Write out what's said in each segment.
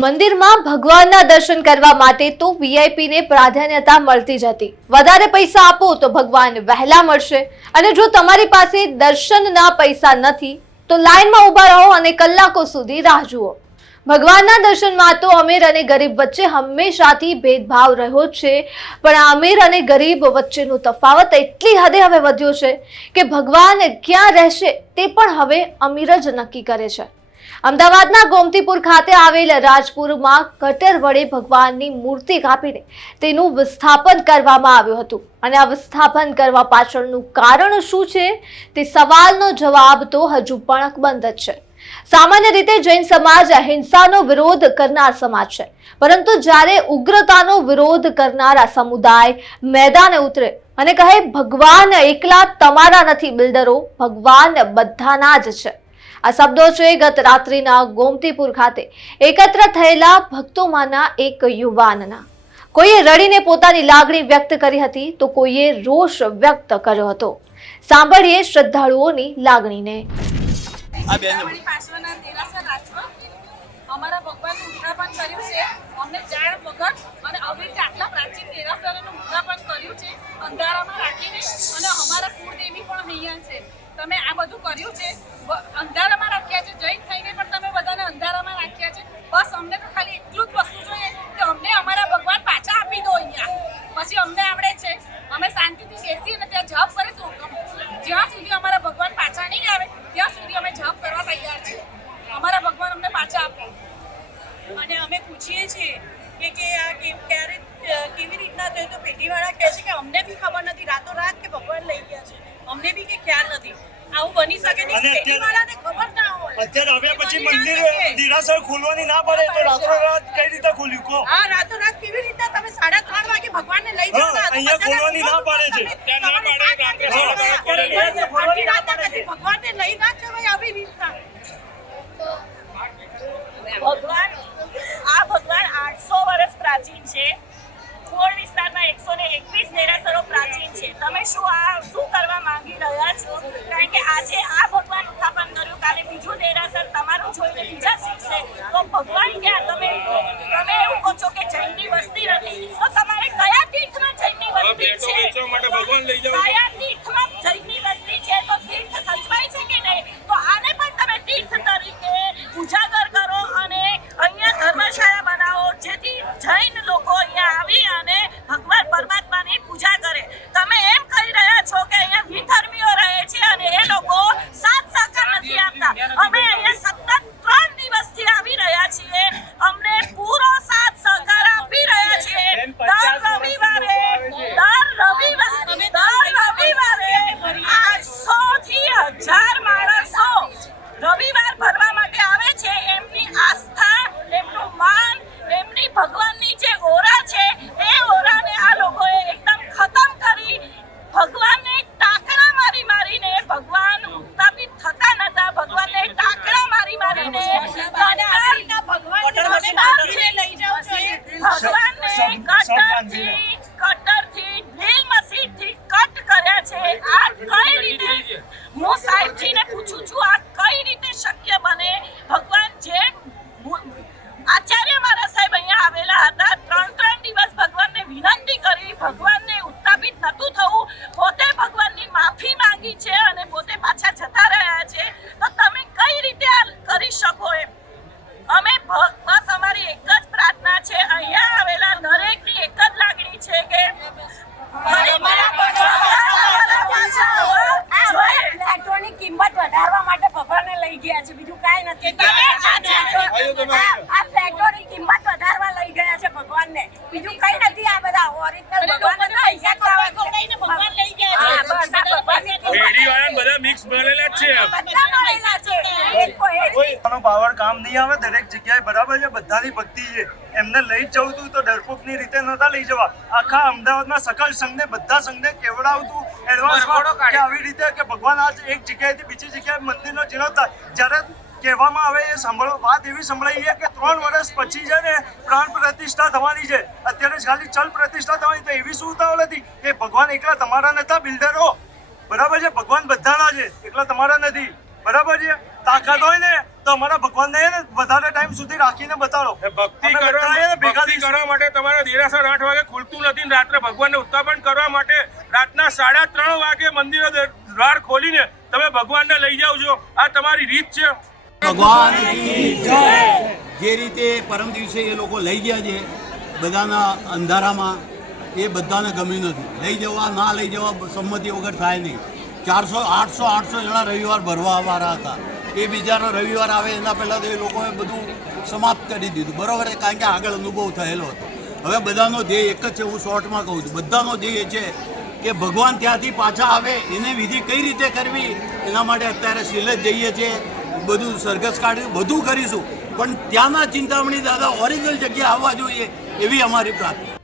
મંદિરમાં ભગવાનના દર્શન કરવા માટે તો વીઆઈપી ને પ્રાધાન્યતા મળતી જ હતી। વધારે પૈસા આપો તો ભગવાન વહેલા મળશે અને જો તમારી પાસે દર્શનના પૈસા નથી તો લાઈનમાં ઊભા રહો અને કલાકો સુધી રાહ જુઓ। ભગવાનના દર્શનમાં તો અમીર અને ગરીબ વચ્ચે હંમેશાથી ભેદભાવ રહ્યો છે, પણ આ અમીર અને ગરીબ વચ્ચેનો તફાવત એટલી હદે હવે વધ્યો છે કે ભગવાન ક્યાં રહેશે તે પણ હવે અમીર જ નક્કી કરે છે। અમદાવાદના ગોમતીપુર ખાતે આવેલ રાજપુરમાં કટર વડે ભગવાનની મૂર્તિ કાપીને તેનું વિસ્થાપન કરવામાં આવ્યું હતું અને આ વિસ્થાપન કરવા પાછળનું કારણ શું છે તે સવાલનો જવાબ તો હજુ પણ અકબંધ જ છે। સામાન્ય રીતે જૈન સમાજ અહિંસાનો વિરોધ કરનાર સમાજ છે, પરંતુ જ્યારે ઉગ્રતાનો વિરોધ કરનાર આ સમુદાય મેદાને ઉતરે અને કહે ભગવાન એકલા તમારા નથી બિલ્ડરો, ભગવાન બધાના જ છે। આ શબ્દો છે ગત રાત્રિના ગોમતીપુર ખાતે એકત્ર થયેલા ભક્તોમાંના એક યુવાનના। કોઈએ રડીને પોતાની લાગણી વ્યક્ત કરી હતી તો કોઈએ રોષ વ્યક્ત કર્યો હતો। સાંભળીએ શ્રદ્ધાળુઓની લાગણીને। અમારા ભગવાનનું ઉદ્ધાપન કર્યું છે, અમને જાણ વગર અને આવી રીતે આટલા પ્રાચીન દેરાસરોનું ઉદ્ધાપન કર્યું છે અંધારામાં રાખીને, અને અમારા કુળદેવી પણ અહીંયા છે। તમે આ બધું કર્યું છે, અંધારામાં રાખ્યા છે, જૈન થઈને પણ તમે બધાને અંધારામાં રાખ્યા છે। બસ અમને તો ખાલી એટલું જ વસ્તુ જોઈએ કે અમને અમારા ભગવાન પાછા આપી દો અહીંયા, પછી અમને આવડે છે, અમે શાંતિથી બેસી અને ત્યાં જપ કરીશું। જ્યાં સુધી અમારા ભગવાન પાછા નહીં આવે ત્યાં સુધી અમે જપ કરવા તૈયાર છીએ। અમારા ભગવાન અમને પાછા આપો। અને અમે પૂછીએ છીએ કે આ ક્યારે કેવી રીતના થયું, તો પેઢીવાળા કહે છે કે અમને બી ખબર નથી, રાતોરાત કે ભગવાન લઈ ગયા છે, અમને બી કે ખ્યાલ નથી। આવું બની શકે નહીં, પેઢીવાળાને ખબર ના હોય। અત્યારે હવે પછી મંદિર દેરાસર ખોલવાની ના પડે તો રાતોરાત કઈ રીતે ખોલ્યું કો? હા, રાતોરાત કેવી રીતે તમે 3:30 વાગે ભગવાનને લઈ જાઓ? અહીંયા ખોલવાની ના પડે છે, ભગવાનને લઈ ના જવાય આવી રીતના। ભગવાન 800 વર્ષ પ્રાચીન છે। કોળ વિસ્તારમાં 121 દેરાસરો પ્રાચીન છે। તમે શું કરવા માંગી રહ્યા છો? કારણ કે આજે આ ભગવાન ઉત્થાપન કર્યું, કાલે બીજું દેરાસર તમારું જોઈને બીજા શીખશે, તો ભગવાન ક્યાં? તમે એવું કહો છો કે જૈનની વસ્તી નથી, તો તમારે કયા તીર્થમાં જૈનની વસ્તી છે? કયા તીર્થમાં જૈનની વસ્તી છે? તો તીર્થ સચવાય છે કે નહીં? તો આને પણ તમે તીર્થ તરીકે ઉજાગર કરો અને અહીંયા ધર્મશાળા બનાવો, જેથી જૈન લોકો અહીંયા આવી અને ભગવાન પરમાત્માની પૂજા કરે। તમે એમ કહી રહ્યા છો કે અહીંયા વિધર્મીઓ રહે છે અને એ લોકો સાથ સહકાર નથી આપતા। અમે અહીંયા સતત 3 દિવસથી આવી રહ્યા છીએ, અમને પૂરો સાથ સહકાર આપી રહ્યા છીએ। દર રવિવારે 800 થી 1000 માણસો રવિવાર ભરવા માટે આવે છે। એમની આસ્થા, એમનું માન, એમની ભગવાનની જે ઓરા છે એ ઓરાને આ લોકોએ એકદમ ખતમ કરી, ભગવાનને ટાંકણા મારીને ભગવાન ઉત્થાપિત થતા નતા, ભગવાનને ટાંકણા મારીને ભગવાનને લઈ જાઓ છો, ભગવાનને કટરથી ડ્રીલ મશીનથી કટ કર્યા છે। આ કઈ રીતે, હું સાહેબજીને પૂછું છું, આ કઈ રીતે શક્ય બને? ભગવાન જે આચાર્ય મારા સાહેબ અહીંયા આવેલા હતા, 3 દિવસ ભગવાનને વિનંતી કરી, ભગવાનને ઉત્થાપિત નતું થવું, પોતે ભગવાનની માફી માંગી છે અને પોતે પાછા જતા રહ્યા છે, તો તમે કઈ રીતે આ કરી શકો? એમ અમે બસ અમારી એક જ પ્રાર્થના છે, અહીંયા આવેલા દરેકની એક જ લાગણી છે કે ઇલેક્ટ્રોનિક કિંમત વધારવા માટે ભગવાનને લઈ ગયા છે, બીજું કાંઈ નથી। આ પેટ્રોલની કિંમત વધારવા લઈ ગયા છે ભગવાનને, બીજું કઈ નથી। આ બધા ઓરિજિનલ ભગવાન લઈ ગયા છે, બધા મિક્સ બનેલા જ છે, બધા મળેલા છે। કોઈનો પાવર કામ નહીં આવે દરેક જગ્યાએ, બરાબર છે, બધાની ભક્તિ છે। એમને લઈ જ જવું હતું તો ડરપોકની રીતે નતા લઈ જવા। આખા અમદાવાદમાં સકલ સંઘને બધા સંઘને કેવડાવતું એડવાન્સમાં કે આવી રીતે કે ભગવાન આજ એક જગ્યાએથી બીજી જગ્યાએ મંદિરનો જીર્ણોદ્ધાર જ્યારે કહેવામાં આવે એ સાંભળો, વાત એવી સંભળાઈ છે કે 3 વર્ષ પછી છે ને પ્રાણ પ્રતિષ્ઠા થવાની છે। અત્યારે ખાલી ચલ પ્રતિષ્ઠા થવાની, તો એવી શું ઉતાવળ હતી કે ભગવાન એકલા તમારા નતા બિલ્ડરો, બરાબર છે, ભગવાન બધાના છે, એકલા તમારા નથી, બરાબર છે। તાકાત હોય ને તો અમારા ભગવાનને વધારે ટાઈમ સુધી રાખીને બતાડો. ભક્તિ અમે બધા અહીંયા ભેગા ભક્તિ કરવા માટે તમારા દેરાસર 8 વાગે ખુલતું નથી. રાત્રે ભગવાનને ઉત્થાપન કરવા માટે રાતના 3:30 વાગે મંદિરો દ્વાર ખોલીને તમે ભગવાનને લઈ જાઓ છો. આ તમારી રીત છે. ભગવાન કી જય. જે રીતે પરમ દિવસે એ લોકો લઈ ગયા છે બધાના અંધારામાં, એ બધાને ગમ્યું નથી. લઈ જવા ના લઈ જવા સંમતિ વગર થાય નહીં. 800 જણા રવિવાર ભરવા આવવાના હતા. એ બીજાનો રવિવાર આવે એના પહેલાં તો એ લોકોએ બધું સમાપ્ત કરી દીધું, બરાબર છે, કારણ કે આગળ અનુભવ થયેલો હતો. હવે બધાનો ધ્યેય એક જ છે, હું શોર્ટમાં કહું છું, બધાનો ધ્યેય એ છે કે ભગવાન ત્યાંથી પાછા આવે એને વિધિ કઈ રીતે કરવી એના માટે અત્યારે સિલેજ જઈએ છીએ, બધું સરઘસ કાઢ્યું, બધું કરીશું, પણ ત્યાંના ચિંતામણી દાદા ઓરિજિનલ જગ્યા આવવા જોઈએ એવી અમારી પ્રાર્થના.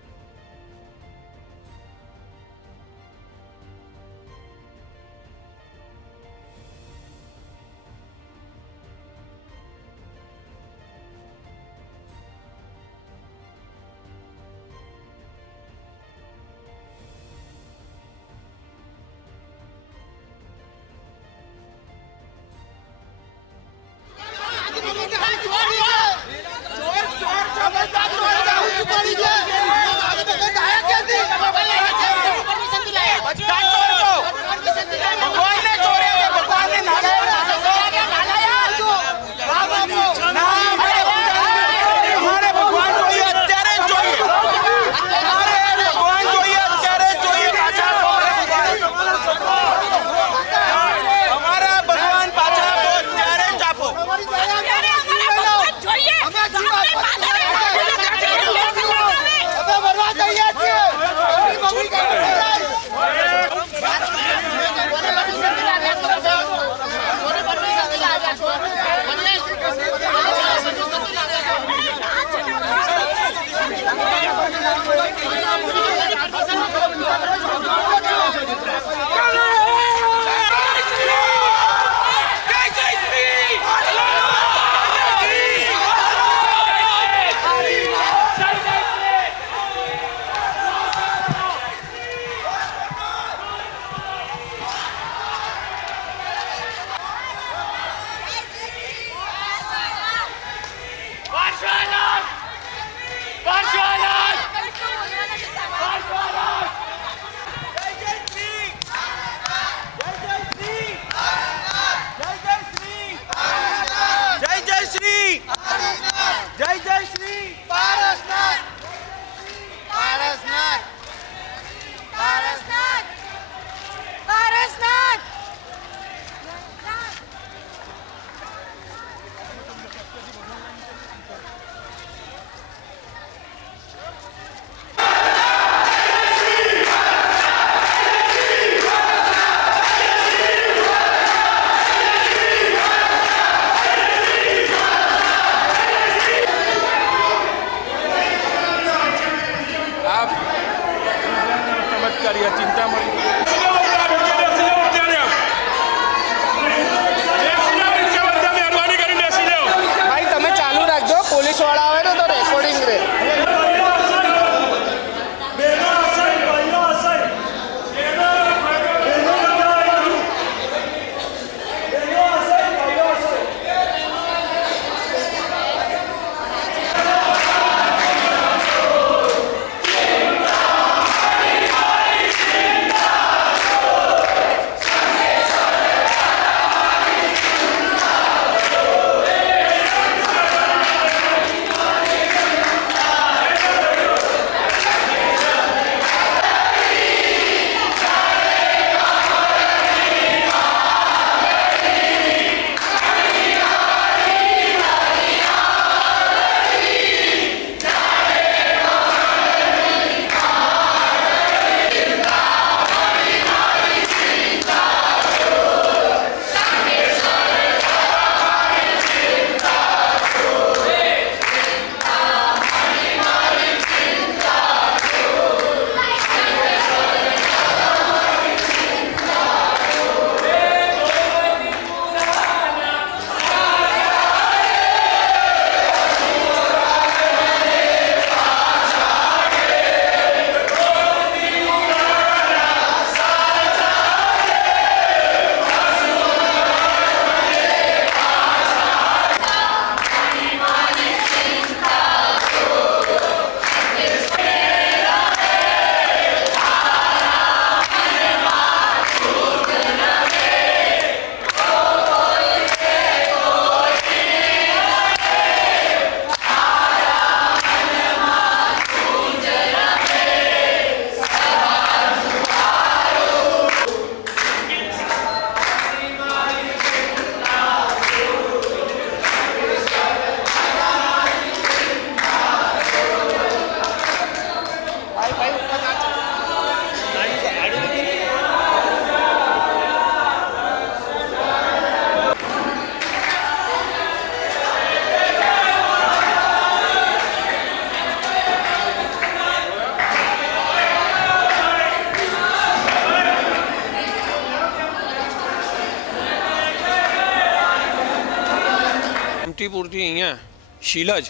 ગોમતીપુરથી અહીંયા શીલજ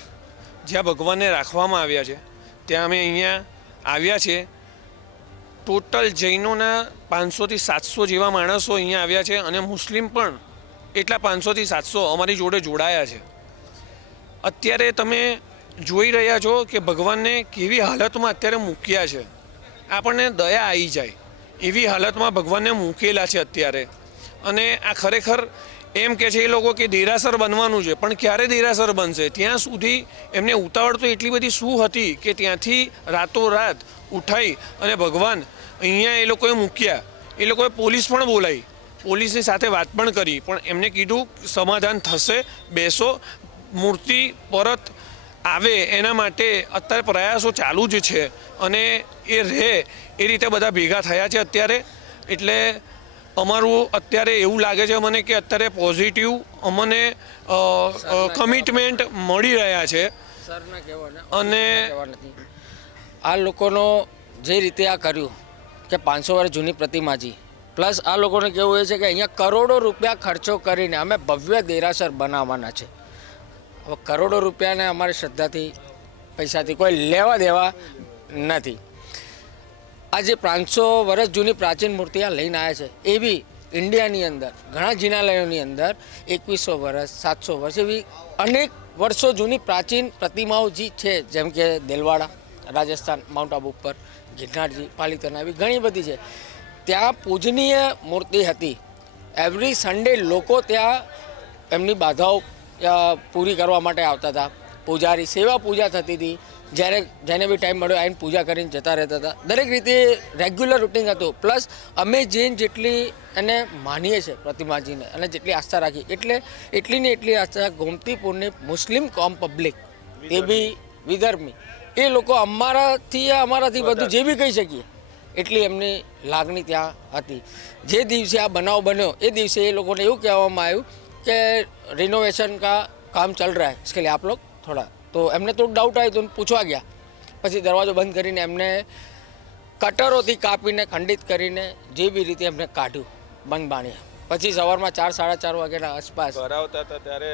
જ્યાં ભગવાનને રાખવામાં આવ્યા છે ત્યાં અમે અહીંયા આવ્યા છે. ટોટલ જૈનોના 500થી 700 જેવા માણસો અહીંયા આવ્યા છે અને મુસ્લિમ પણ એટલા 500થી 700 અમારી જોડે જોડાયા છે. અત્યારે તમે જોઈ રહ્યા છો કે ભગવાનને કેવી હાલતમાં અત્યારે મૂક્યા છે. આપણને દયા આવી જાય એવી હાલતમાં ભગવાનને મૂકેલા છે અત્યારે. અને આ ખરેખર એમ કે છે એ લોકો કે દેરાસર બનવાનું છે, પણ ક્યારે દેરાસર બનશે? ત્યાં સુધી એમને ઉતાવળ તો એટલી બધી શું હતી કે ત્યાંથી રાતોરાત ઉઠાઈ અને ભગવાન અહીંયા એ લોકોએ મૂક્યા. એ લોકોએ પોલીસ પણ બોલાવી, પોલીસની સાથે વાત પણ કરી, પણ એમને કીધું સમાધાન થશે, બેસો, મૂર્તિ પરત આવે એના માટે અત્યારે પ્રયાસો ચાલુ જ છે અને એ રહે એ રીતે બધા ભેગા થયા છે અત્યારે. એટલે અમારું અત્યારે એવું લાગે છે મને કે અત્યારે પોઝિટિવ અમને કમિટમેન્ટ મળી રહ્યા છે. અને આ લોકોનો જે રીતે આ કર્યું કે 500 વર્ષ જૂની પ્રતિમાજી પ્લસ આ લોકોને કેવું એ છે કે અહીંયા કરોડો રૂપિયા ખર્ચો કરીને અમે ભવ્ય દેરાસર બનાવવાના છે. હવે કરોડો રૂપિયાને અમારી શ્રદ્ધાથી પૈસાથી કોઈ લેવા દેવા નથી. આ જે 500 વર્ષ જૂની પ્રાચીન મૂર્તિ આ લઈને આવ્યા છે એ બી ઇન્ડિયાની અંદર ઘણા જિનાલયોની અંદર 2100 વર્ષ 700 વર્ષ એવી અનેક વર્ષો જૂની પ્રાચીન પ્રતિમાઓ જે છે, જેમ કે દેલવાડા રાજસ્થાન, માઉન્ટ આબુ ઉપર ગિરનારજી, પાલિતાના, એવી ઘણી બધી છે. ત્યાં પૂજનીય મૂર્તિ હતી. એવરી સન્ડે લોકો ત્યાં એમની બાધાઓ પૂરી કરવા માટે આવતા હતા. પૂજારી સેવા પૂજા થતી હતી. જ્યારે જેને બી ટાઈમ મળ્યો આવીને પૂજા કરીને જતા રહેતા હતા. દરેક રીતે રેગ્યુલર રૂટિન હતું. પ્લસ અમે જૈન જેટલી એને માનીએ છીએ પ્રતિમાજીને અને જેટલી આસ્થા રાખી એટલી ને એટલી આસ્થા ગોમતીપુરની મુસ્લિમ કોમ પબ્લિક એ બી વિધર્મી એ લોકો અમારાથી બધું જે બી કહી શકીએ એટલી એમની લાગણી ત્યાં હતી. જે દિવસે આ બનાવ બન્યો એ દિવસે એ લોકોને એવું કહેવામાં આવ્યું કે रिनोवेशन का काम चल रहा है, इसके लिए आप लोग थोड़ा, तो एमने थोड़ा डाउट आया तो पूछवा गया. પછી દરવાજો બંધ કરીને એમને કટરોથી કાપીને ખંડિત કરીને જે બી રીતે એમને કાઢ્યું બંધ બાણી. પછી સવારમાં 4-4:30 વાગ્યાના આસપાસ કરાવતા હતા ત્યારે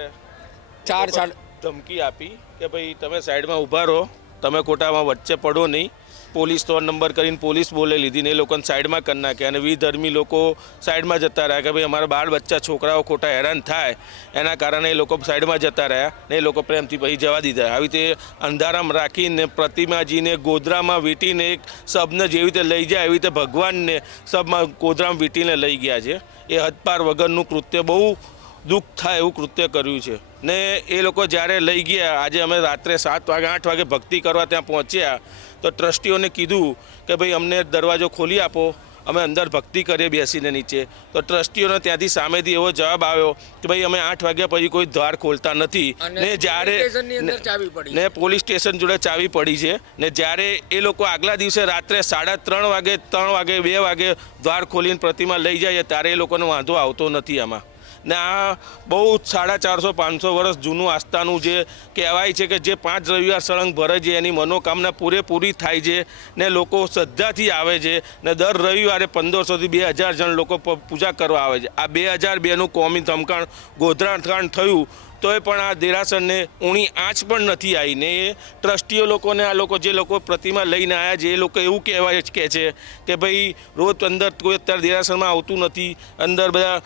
4 ધમકી આપી કે ભાઈ તમે સાઈડમાં ઊભા રહો, તમે ખોટામાં વચ્ચે પડો નહીં. પોલીસ તો નંબર કરીને પોલીસ બોલે લીધી ને એ લોકોને સાઈડમાં કરી નાખ્યા અને વિધર્મી લોકો સાઈડમાં જતા રહ્યા કે ભાઈ અમારા બાળ બચ્ચા છોકરાઓ ખોટા હેરાન થાય એના કારણે એ લોકો સાઈડમાં જતા રહ્યા ને એ લોકો પ્રેમથી પછી જવા દીધા. આવી રીતે અંધારામાં રાખીને પ્રતિમાજીને ગોધરામાં વીંટીને એક શબને જેવી રીતે લઈ જાય એવી રીતે ભગવાનને શબમાં ગોધરામાં વીંટીને લઈ ગયા છે. એ હદપાર વગરનું કૃત્ય, બહુ દુઃખ થાય એવું કૃત્ય કર્યું છે. ને એ લોકો જ્યારે લઈ ગયા, આજે અમે રાત્રે 7 વાગે 8 વાગે ભક્તિ કરવા ત્યાં પહોંચ્યા તો ટ્રસ્ટીઓને કીધું કે ભાઈ અમને દરવાજો ખોલી આપો, અમે અંદર ભક્તિ કરીએ બેસીને નીચે. તો ટ્રસ્ટીઓને ત્યાંથી સામેથી એવો જવાબ આવ્યો કે ભાઈ અમે 8 વાગ્યા પછી કોઈ દ્વાર ખોલતા નથી. ને જ્યારે ને પોલીસ સ્ટેશન જોડે ચાવી પડી છે. ને જ્યારે એ લોકો આગલા દિવસે રાત્રે 3:30 વાગે 3 વાગે 2 વાગે દ્વાર ખોલીને પ્રતિમા લઈ જાય ત્યારે એ લોકોને વાંધો આવતો નથી આમાં. ને આ બહુ 450-500 વર્ષ જૂનું આસ્થાનું જે કહેવાય છે કે જે 5 રવિવાર સળંગ ભરે છે એની મનોકામના પૂરેપૂરી થાય છે ને લોકો શ્રદ્ધાથી આવે છે. ને દર રવિવારે 1500થી 2000 જણ લોકો પૂજા કરવા આવે છે. આ 2002નું કોમી ધમકાણ ગોધરાકાંડ થયું તોય પણ આ દેરાસરને ઊણી આંચ પણ નથી આવી. ને એ ટ્રસ્ટીઓ લોકોને આ લોકો જે લોકો પ્રતિમા લઈને આવ્યા છે એ લોકો એવું કહેવાય કહે છે કે ભાઈ રોજ અંદર કોઈ અત્યારે દેરાસરમાં આવતું નથી, અંદર બધા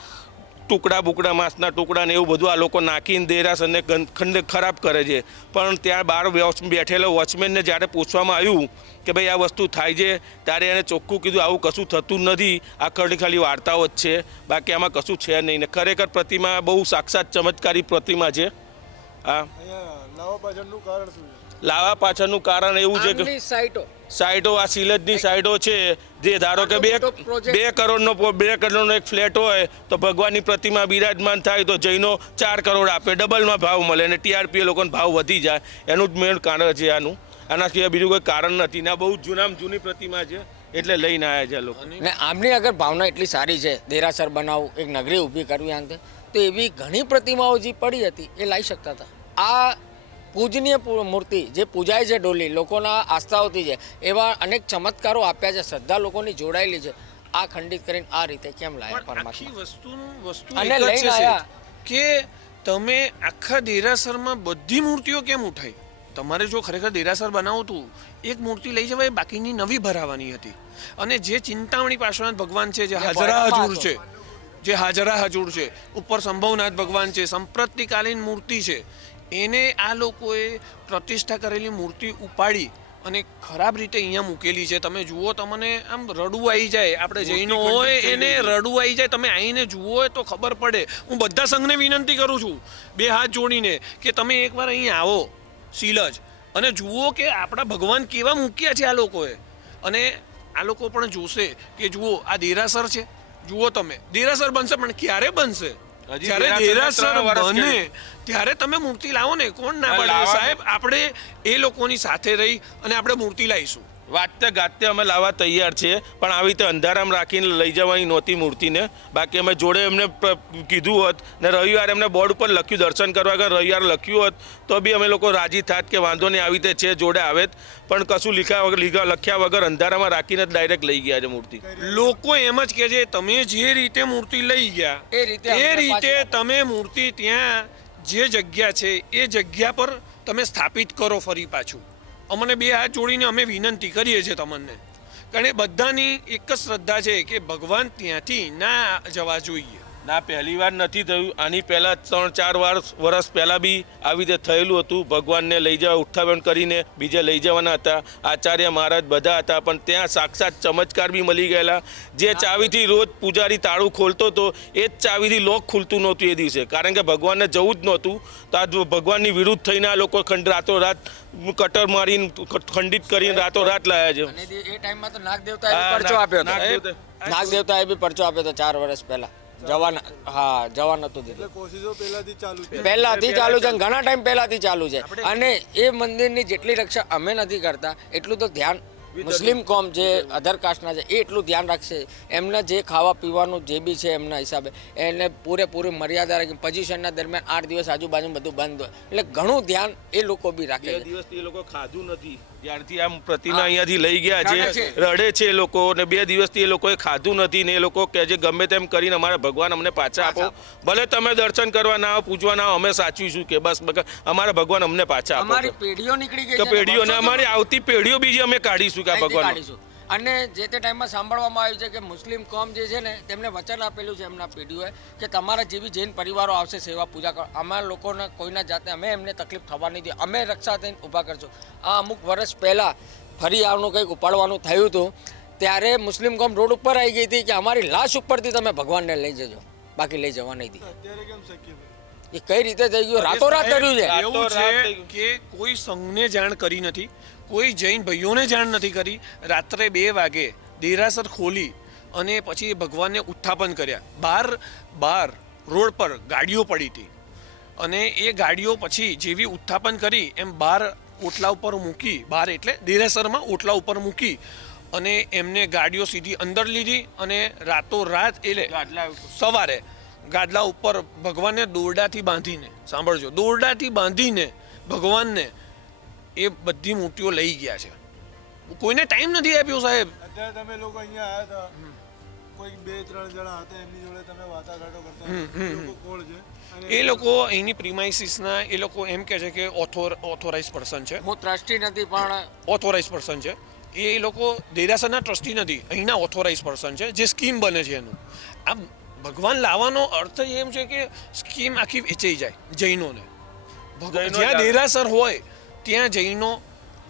ટુકડા માંસના ટુકડા ને એવું બધું આ લોકો નાખીને દેરાસરને ખરાબ કરે છે. પણ ત્યાં બહાર બેઠેલો વોચમેનને જ્યારે પૂછવામાં આવ્યું કે ભાઈ આ વસ્તુ થાય છે ત્યારે એને ચોખ્ખું કીધું આવું કશું થતું નથી, આ ખાલી વાર્તાઓ જ છે, બાકી આમાં કશું છે નહીં. ને ખરેખર પ્રતિમા બહુ સાક્ષાત ચમત્કારી પ્રતિમા છે. હા, લાવવા પાછળનું કારણ એવું છે કે સાઇટો આ સિલજની સાઇટો છે જે ધારો કે 2 કરોડનો એક ફ્લેટ હોય તો ભગવાનની પ્રતિમા બિરાજમાન થાય તો જૈનો 4 કરોડ આપે, ડબલમાં ભાવ મળે અને ટીઆરપી લોકોનો ભાવ વધી જાય. એનું જ મેન કારણ છે આનું. આના સિવાય બીજું કોઈ કારણ નથી. ને આ બહુ જૂની પ્રતિમા છે એટલે લઈને આવ્યા છે લોકો. ને આમની અગર ભાવના એટલી સારી છે દેરાસર બનાવવું, એક નગરી ઊભી કરવી અંતે, તો એવી ઘણી પ્રતિમાઓ જે પડી હતી એ લાવી શકતા હતા. આ પૂજનીય મૂર્તિ જે પૂજાય છે ડોલી લોકોના આસ્થાઓથી છે, એવા અનેક ચમત્કારો આપ્યા છે, શ્રદ્ધા લોકોની જોડાયેલી છે. આ ખંડિત કરીને આ રીતે કેમ લાયા પરમાત્મા? વસ્તુ અને લઈને આવ્યા કે તમે આખા દેરાસરમાં બધી મૂર્તિઓ કેમ ઉઠાઈ? તમારે જો ખરેખર દેરાસર બનાવવું હતું, એક મૂર્તિ લઈ જવાય, બાકીની નવી ભરાવાની હતી. અને જે ચિંતામણી પાર્શ્વનાથ ભગવાન છે, જે હાજરા હજુર છે, જે હાજરા હજુર છે, ઉપર સંભવનાથ ભગવાન છે, સંપ્રતિકાલીન મૂર્તિ છે, એને આ લોકોએ પ્રતિષ્ઠા કરેલી મૂર્તિ ઉપાડી અને ખરાબ રીતે અહીંયા મૂકેલી છે. તમે જુઓ, તમને આમ રડવું આવી જાય. આપણે જૈનો હોય એને રડવું આવી જાય. તમે આવીને જુઓ તો ખબર પડે. હું બધા સંઘને વિનંતી કરું છું, બે હાથ જોડીને, કે તમે એકવાર અહીં આવો શીલજ અને જુઓ કે આપણા ભગવાન કેવા મૂક્યા છે આ લોકોએ. અને આ લોકો પણ જોશે કે જુઓ આ દેરાસર છે, જુઓ તમે દેરાસર બનશે, પણ ક્યારે બનશે? જ્યારે દેરાસર બને ત્યારે તમે મૂર્તિ લાવો ને, કોણ ના પાડે? સાહેબ, આપણે એ લોકોની સાથે રહી અને આપણે મૂર્તિ લાવીશું. વાતે ગાતે અમે લાવવા તૈયાર છીએ, પણ આવી રીતે અંધારામાં રાખીને લઈ જવાની નહોતી મૂર્તિને. બાકી અમે જોડે એમને કીધું હોત ને રવિવારે એમને બોર્ડ ઉપર લખ્યું દર્શન કરવા કે રવિવારે લખ્યું હોત તો બી અમે લોકો રાજી થાત કે વાંધો નહીં, આવી રીતે છે, જોડે આવે. પણ કશું લખ્યા વગર અંધારામાં રાખીને ડાયરેક્ટ લઈ ગયા છે મૂર્તિ. લોકો એમ જ કહે છે, તમે જે રીતે મૂર્તિ લઈ ગયા એ રીતે તમે મૂર્તિ ત્યાં જે જગ્યા છે એ જગ્યા પર તમે સ્થાપિત કરો ફરી પાછું. અમને બે હાથ જોડીને અમે વિનંતી કરીએ છીએ તમને, કારણ કે બધાની એક જ શ્રદ્ધા છે કે ભગવાન ત્યાંથી ના જવા જોઈએ. ના, પહેલી વાર નથી થયું. આની પહેલાં 3-4 વર્ષ પહેલાં બી આવી રીતે થયેલું હતું. ભગવાનને લઈ જવા ઉઠ્ઠાબંધ કરીને બીજે લઈ જવાના હતા. આચાર્ય મહારાજ બધા હતા, પણ ત્યાં સાક્ષાત ચમત્કાર બી મળી ગયેલા. જે ચાવીથી રોજ પૂજારી તાળું ખોલતો હતો એ જ ચાવીથી લોક ખુલતું નહોતું એ દિવસે, કારણ કે ભગવાનને જવું જ નહોતું. તો આ ભગવાનની વિરુદ્ધ થઈને આ લોકો રાતોરાત કટર મારીને ખંડિત કરીને રાતોરાત લાયા છે. એ ટાઈમમાં તો નાગદેવતાએ પરચો આપ્યો હતો. નાગદેવતાએ બી પરચો આપ્યો હતો 4 વર્ષ પહેલા. જવા નતું દીધું. કોશિશો પહેલાથી ચાલુ છે, ઘણા ટાઈમ પહેલાથી ચાલુ છે. અને એ મંદિરની જેટલી રક્ષા અમે નથી કરતા એટલું તો ધ્યાન મુસ્લિમ કોમ જે અધર કાસ્ટના છે એ એટલું ધ્યાન રાખશે. એમના જે ખાવા પીવાનું જે બી છે એમના હિસાબે એને પૂરેપૂરી મર્યાદા રાખી પોઝિશનના દરમિયાન 8 દિવસ આજુબાજુ બધું બંધ હોય, એટલે ઘણું ધ્યાન એ લોકો બી રાખે છે. 2 દિવસથી એ લોકો ખાધું નથી. જ્યારથી આમ પ્રતિમા અહીંયાથી લઈ ગયા છે રડે છે એ લોકો, ને 2 દિવસથી એ લોકોએ ખાધું નથી. ને એ લોકો કહે છે ગમે તેમ કરીને અમારા ભગવાન અમને પાછા આપો. ભલે તમે દર્શન કરવા ના આવો, પૂજવા ના આવો, અમે સાચવીશું કે બસ અમારા ભગવાન અમને પાછા આપો. અમારી પેઢીઓ નીકળી ગઈ છે, પેઢીઓને અમારી આવતી પેઢીઓ બીજી અમે કાઢીશું કે આ ભગવાન. અને જે તે ટાઈમમાં સાંભળવામાં આવ્યું છે કે મુસ્લિમ કોમ જે છે ને તેમને વચન આપેલું છે એમના પેઢીઓએ કે તમારા જેવી જૈન પરિવારો આવશે સેવા પૂજા કરો, અમારા લોકોને કોઈના જાતે અમે એમને તકલીફ થવા નહીં દે, અમે રક્ષા થઈને ઊભા કરશું. આ અમુક વર્ષ પહેલાં ફરી આવનું કંઈક ઉપાડવાનું થયું હતું ત્યારે મુસ્લિમ કોમ રોડ ઉપર આવી ગઈ હતી કે અમારી લાશ ઉપરથી તમે ભગવાનને લઈ જજો, બાકી લઈ જવા નહીં દે. અત્યારે કેમ શક્ય? એ કઈ રીતે થઈ ગયું? રાતોરાત કર્યું છે. એવું છે કે કોઈ સંઘને જાણ કરી નથી, કોઈ જૈન ભાઈઓને જાણ નથી કરી. રાત્રે 2 વાગે દેરાસર ખોલી અને પછી ભગવાનને ઉત્થાપન કર્યા. બહાર રોડ પર ગાડીઓ પડી હતી અને એ ગાડીઓ પછી જેવી ઉત્થાપન કરી એમ બહાર ઓટલા ઉપર મૂકી, બહાર એટલે દેરાસરમાં ઓટલા ઉપર મૂકી અને એમને ગાડીઓ સીધી અંદર લીધી અને રાતોરાત એટલે સવારે ગાદલા ઉપર ભગવાનને દોરડાથી બાંધીને, સાંભળજો, દોરડાથી બાંધીને ભગવાનને એ બધી મૂર્તિઓ લઈ ગયા છે. કોઈને ટાઈમ નથી આપ્યો સાહેબ. અત્યારે તમે લોકો અહીંયા આવ્યા હતા, કોઈ 2-3 જણા હતા, એમની જોડે તમે વાટાઘાટો કરતા, કોણ છે? એ લોકો અહીંની પ્રિમાઇસીસના એ લોકો એમ કહે છે કે ઓથોરાઇઝ પર્સન છે. હું ટ્રસ્ટી નથી પણ ઓથોરાઇઝ પર્સન છે. એ લોકો દેરાસરના ટ્રસ્ટી નથી, અહીંના ઓથોરાઇઝ પર્સન છે. જે સ્કીમ બને છે એનું આ ભગવાન લાવવાનો અર્થ એમ છે કે સ્કીમ આખી વેચાઈ જાય જૈનોને. જ્યાં દેરાસર હોય ત્યાં જૈનો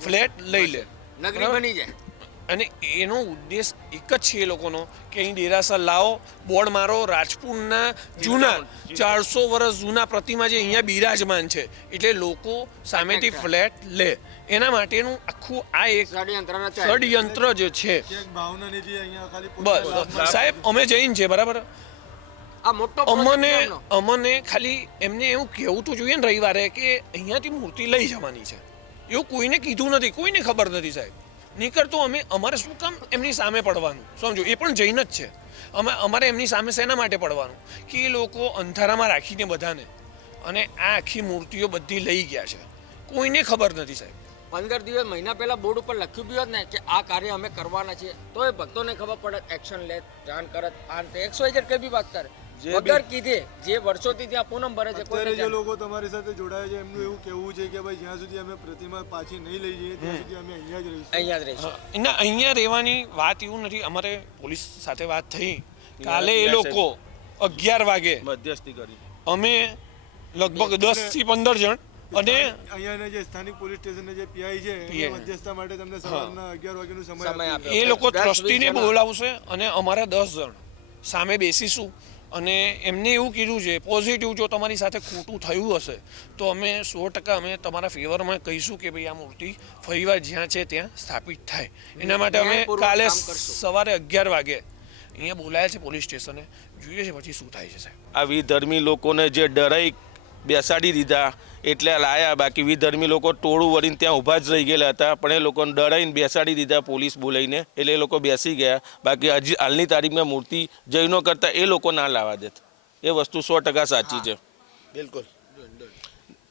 ફ્લેટ લઈ લે, નગરી બની જાય. અને એનો ઉદ્દેશ એક જ છે એ લોકોનો કે અહીં દેરાસર લાવો, બોર્ડ મારો, રાજપૂતના જૂના 400 વર્ષ જૂના પ્રતિમા જે અહીંયા બિરાજમાન છે એટલે લોકો સામેથી ફ્લેટ લે. એના માટેનું આખું આ એક ષડયંત્ર જે છે. બસ સાહેબ, અમે જૈન છે બરાબર, અમને ખાલી એમને એવું કહેવું તો જોઈએ ને રવિવારે કે અહીંયાથી મૂર્તિ લઈ જવાની છે. એવું કોઈને કીધું નથી, કોઈને ખબર નથી સાહેબ. નીકળતો અમારે શું કામ એમની સામે પડવાનું? સમજો, એ પણ જૈન જ છે. અમારે એમની સામે શેના માટે પડવાનું કે એ લોકો અંધારામાં રાખીને બધાને અને આ આખી મૂર્તિઓ બધી લઈ ગયા છે, કોઈને ખબર નથી સાહેબ. 15 દિવસ મહિના પહેલા બોર્ડ ઉપર લખ્યું બી હોત ને કે આ કાર્ય અમે કરવાના છીએ તો એ ભક્તોને ખબર પડે, એક્શન લે, જાણ કરત, આ 100 કઈ બી વાત કરે. વગર કીધે જે વર્ષોથી ત્યાં પૂનમ ભરે છે અત્યારે જે કોઈ લોકો તમારી સાથે જોડાયા છે એમનું એવું કહેવું છે કે ભાઈ જ્યાં સુધી અમે પ્રતિમા પાછી નહીં લઈ જઈએ ત્યાં સુધી અમે અહીંયા જ રહીશું. અહીંયા જ રહીશું. ના અહીંયા રહેવાની વાત એવું નથી. અમારે પોલીસ સાથે વાત થઈ કાલે એ લોકો 11 વાગે મધ્યસ્થી કરી અમે લગભગ 10 થી 15 જણ અને અહીંયાના જે સ્થાનિક પોલીસ સ્ટેશનના જે પીઆઈ છે PI. એમના મધ્યસ્થતા માટે તમને સવારના 11 વાગ્યાનો સમય સમય આપ્યો. આપ્યો. એ લોકો 10-20 ટ્રસ્ટીને જણા. બોલાવશે અને અમારા 10 જણ સામે બેસીશું અને એમને એવું કીધું છે પોઝિટિવ જો તમારી સાથે ખોટું થયું હશે તો અમે 100% અમે તમારા ફેવરમાં કહીશું કે ભાઈ આ મૂર્તિ ફરીવાર જ્યાં છે ત્યાં સ્થાપિત થાય. એના માટે અમે ન્યાયપૂર્વક કાલે કામ કરશું. સવારે 11 વાગે અહીંયા બોલાયા છે પોલીસ સ્ટેશને. જોઈએ છે પછી શું થાય છે સાહેબ. આ વિધર્મી લોકોને જે ડરાઈ બેસાડી દીધા એટલે લાયા, બાકી વિધર્મી લોકો ટોળું વળીને ત્યાં ઊભા જ રહી ગયેલા હતા, પણ એ લોકોને ડરાઈને બેસાડી દીધા પોલીસ બોલાવીને, એટલે એ લોકો બેસી ગયા. બાકી હજી હાલની તારીખમાં મૂર્તિ જૈનો કરતાં એ લોકો ના લાવવા દેતા. એ વસ્તુ 100% સાચી છે. બિલકુલ.